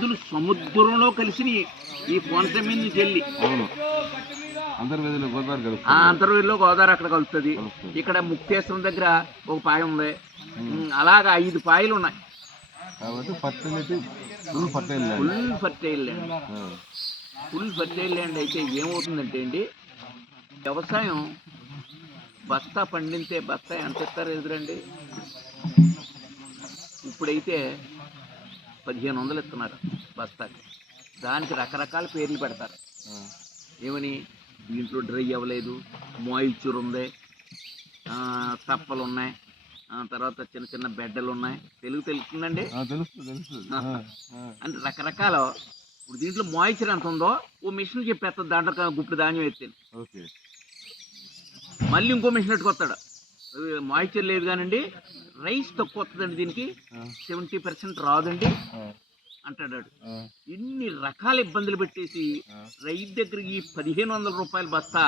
నదులు సముద్రంలో కలిసి ఈ కోనసీమ నుంచి వెళ్ళి అంతర్వేదిలో గోదావరి ఆ కలుస్తుంది అంతర్వేదిలో గోదావరి అక్కడ కలుస్తుంది. ఇక్కడ ముక్తేశ్వరం దగ్గర ఒక పాయ ఉంది. అలాగా ఐదు పాయలు ఉన్నాయి. కాబట్టి full full fertile land full fertile land అయితే ఏమవుతుందంటే అండి వ్యవసాయం బస్తా పండితే బస్తా ఎంత ఇస్తారు ఎదురండి? ఇప్పుడైతే పదిహేను వందలు ఇస్తున్నారు బస్తాకి. దానికి రకరకాల పేర్లు పెడతారు. ఏమని? దీంట్లో డ్రై అవ్వలేదు మాయిశ్చర్ ఉంది తప్పలు ఉన్నాయి ఆ, తర్వాత చిన్న చిన్న బెడ్డలు ఉన్నాయి తెలుగు తెలుస్తుందండి. అంటే రకరకాల. ఇప్పుడు దీంట్లో మాయిశ్చర్ ఎంత ఉందో ఓ మిషన్ చెప్పేస్తుంది దాంట్లో గుప్పుడు ధాన్యం ఎత్తాను. మళ్ళీ ఇంకో మిషన్ ఎట్టుకొస్తాడు మాయిశ్చర్ లేదు కానండి రైస్ తక్కువ వస్తుందండి దీనికి సెవెంటీ పర్సెంట్ రాదండి ఆ, అంటాడు వాడు. ఆ, ఇన్ని రకాల ఇబ్బందులు పెట్టేసి. రైతు దగ్గరికి పదిహేను వందల రూపాయల బస్తా